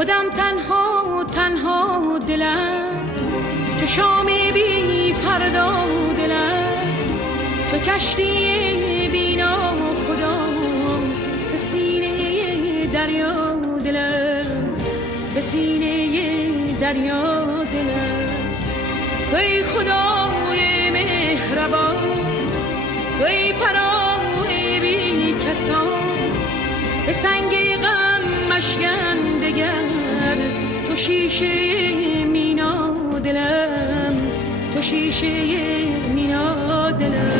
خودم تنها تنها دلم، چو شام بی فردا دلم، تو کشتی بینا خدا، به سینه دریا دلم، به سینه دریا دلم. توی خدای مهربان، توی پناه بی کسان، به سنگ غم مشکن دگر، تو شیشه مینا دلم، تو شیشه مینا دلم.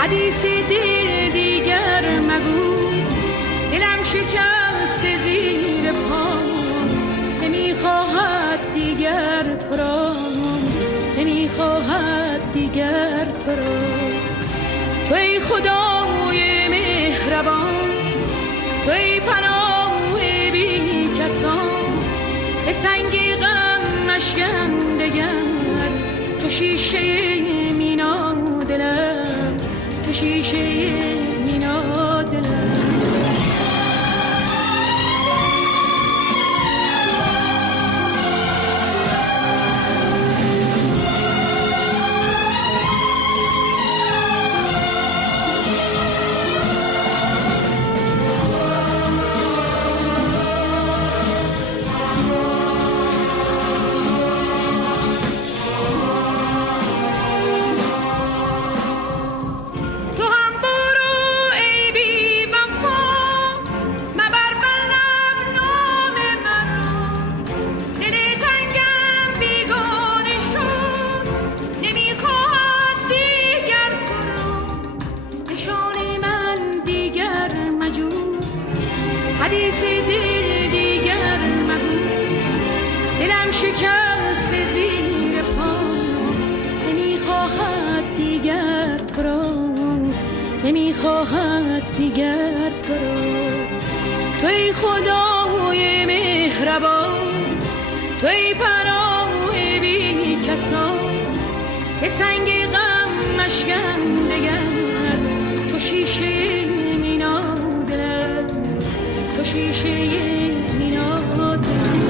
حدیث دل دیگر مگو، دلم شکست زیر پام، نمیخواهد دیگر تو را، نمیخواهد دیگر تو را. توی خدای مهربان، توی پناه بی کسان، به سنگ غم مشکن دگر، تو شیشه مینا دلم، تو شیشه مینا دلم. حدیث دل دیگر مگو، دلم شکست زیر پام، نمیخواهد دیگر تو را، نمیخواهد دیگر تو را. توی خدای مهربان، توی پناه بی کسان، به سنگ غم مشکن دگر، تو شیشه مینا دلم، تو شیشه مینا دلم.